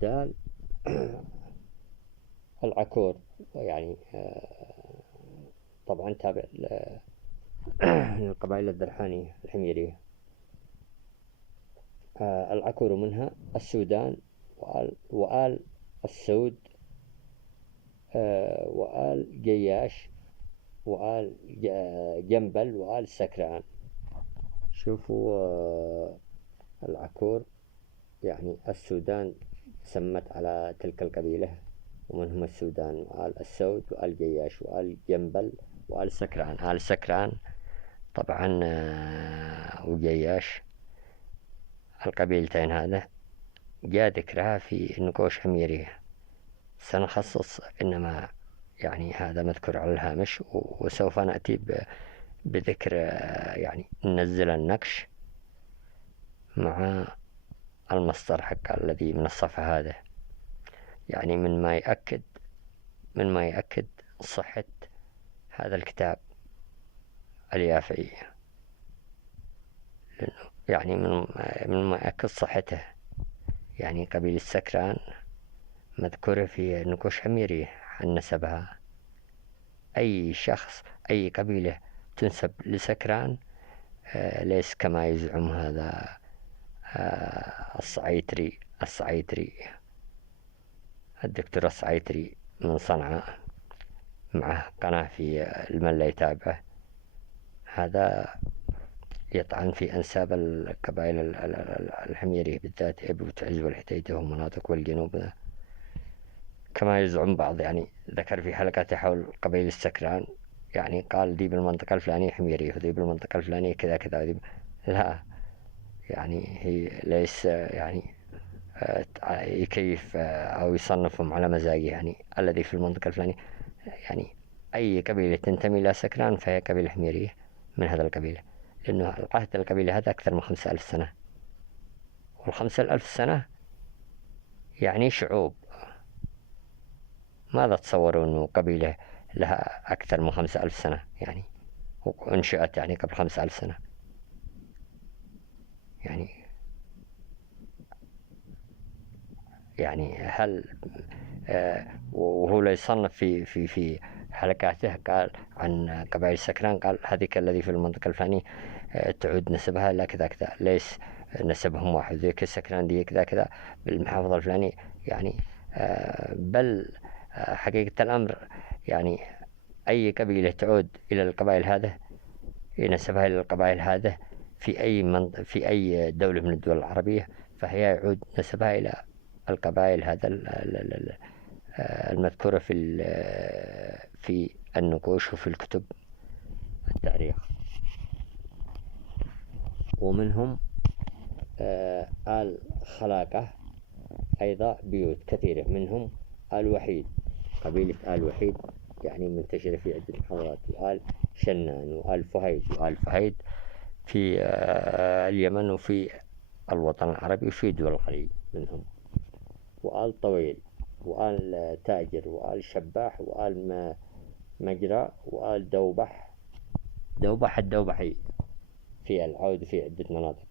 دال العكور، يعني طبعا تابع للقبائل الدرحانية الحميرية. العكور منها السودان وآل السود، وآل جياش، وآل جنبل، وآل سكران. شوفوا العكور، يعني السودان سمت على تلك القبيلة، ومنهم السودان وآل السود وآل جياش وآل جنبل وآل سكران. آل سكران طبعا وجياش، القبيلتين هذا جاء ذكرها في نقوش حميرية سنخصص، إنما يعني هذا مذكور على الهامش، وسوف نأتي بذكر يعني ننزل النقش مع المصدر حق الذي من الصفحة هذا، يعني من ما يأكد صحة هذا الكتاب اليافعي، يعني من ما يأكد صحته. يعني قبيلة سكران مذكورة في نقوش حميرية عن نسبها. أي شخص، أي قبيلة تنسب لسكران ليس كما يزعم هذا الصعيتري الدكتور الصعيتري من صنعاء، معه قناة في الملا يتابعه، هذا يطعن في أنساب القبائل الحميرية بالذات، أبو تعز والحديدة ومناطق والجنوب كما يزعم بعض. يعني ذكر في حلقات حول قبيل السكران، يعني قال دي بالمنطقة الفلانية حميرية، ودي بالمنطقة الفلانية كذا كذا. لا، يعني هي ليس يعني يكيف أو يصنفهم على مزاجه. يعني الذي في المنطقة الفلانية، يعني أي قبيلة تنتمي إلى سكران فهي قبيلة حميرية من هذا القبيلة، لأنه العهد القبيلة هذا أكثر من 5000 سنة، وال5000 سنة يعني شعوب. ماذا تصوروا أنه قبيلة لها أكثر من 5000 سنة يعني، وانشأت يعني قبل 5000 سنة؟ يعني هل وهو لا يصنف في حلقاته قال عن قبائل سكران، قال هذيك الذي في المنطقة الفلانية تعود نسبها إلى كذا كذا، ليس نسبهم واحد، ذيك السكران دي كذا كذا بالمحافظة الفلانية. يعني بل حقيقة الأمر يعني أي قبيلة تعود إلى القبائل هذا نسبها إلى القبائل هذا في أي دولة من الدول العربية، فهي يعود نسبها إلى القبائل هذا المذكورة في النقوش وفي الكتب التاريخ. ومنهم آل خلاقة أيضا بيوت كثيرة، منهم آل وحيد، قبيلة آل وحيد يعني منتشرة في عدة محافظات، وآل شنان، وآل فهيد، وآل فهيد في اليمن وفي الوطن العربي وفي دول الخليج منهم، وآل طويل، وآل تاجر، وآل شباح، وآل مجرى، وآل الدوبحي في العود في عدة مناطق،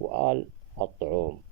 وآل الطعوم